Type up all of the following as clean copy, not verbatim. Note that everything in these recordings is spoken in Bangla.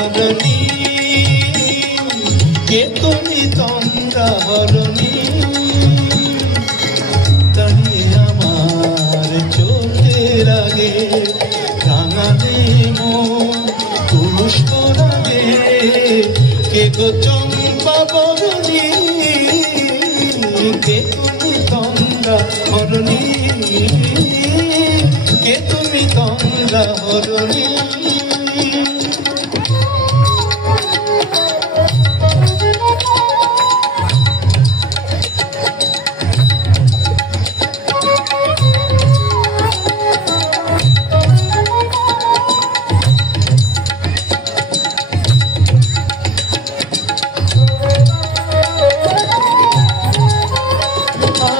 হরণী কে তুমি তন্দ্রা হরণী দাঁড়িয়ে আমার চোখের আগে রাঙালে মন পুষ্প রাগে কে গো চম্পা বরণী কে তুমি তন্দ্রা হরণী কে তুমি তন্দ্রা হরণী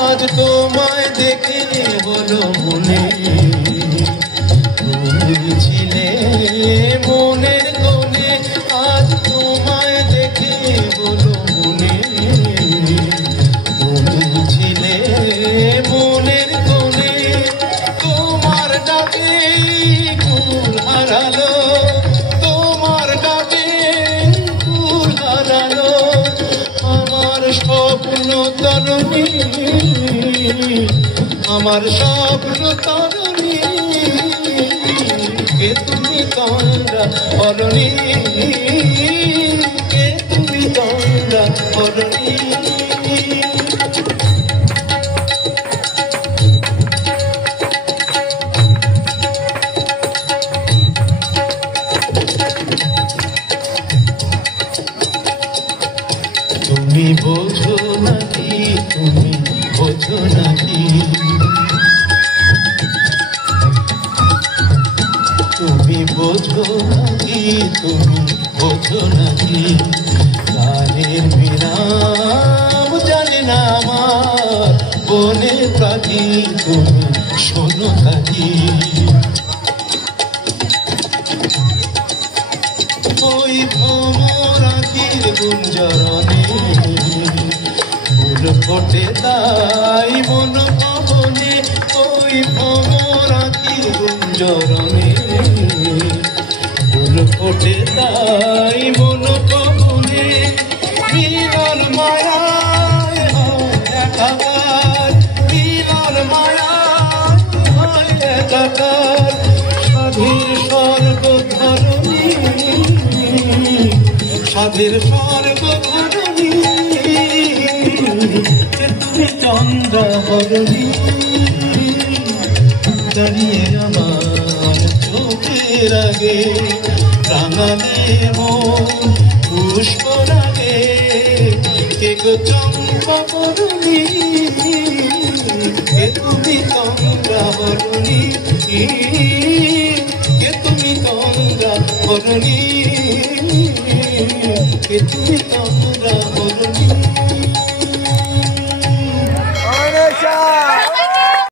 আজ তোমায় দেখে হলো মনে তুমি ছিলে মনের কোণে আজ তোমায় দেখে হলো মনে তুমি ছিলে মনের কোণে তোমার ডাকে কুল হারালো তোমার ডাকে কুল হারালো আমার স্বপ্ন তরুণী আমার স্বপ্ন তরুণী কে তুমি তন্দ্রা হরণী কে তুমি তন্দ্রা হরণী তুমি বোঝো নাকি তুমি বোঝো নাকি তুমি বোঝো নাকি তুমি বোঝো নাকি গানের বিরাম জানে না আমার বনে পাখি তুমি শোনো থাকি ওই ভ্রমরাতির গুঞ্জরণে ফুল ফোটে তাই মন ভবনে ওই ভ্রমরাতির গুঞ্জরণে ফুল ফোটে তাই মন ভবনে মিলন মায়ায় হয় একাকার মিলন মায়ায় হয় একাকার স্বাধীর স্বর্গ ধরণী স্বাধীর স্বর্গ ধরণী তুমি চন্দ্রা হরণী দাঁড়িয়ে আমার চোখের আগে রাঙালে মন পুষ্প রাগে কে গো চম্পা বরণী কে তুমি তন্দ্রা হরণী কে তুমি তন্দ্রা হরণী কে তুমি তন্দ্রা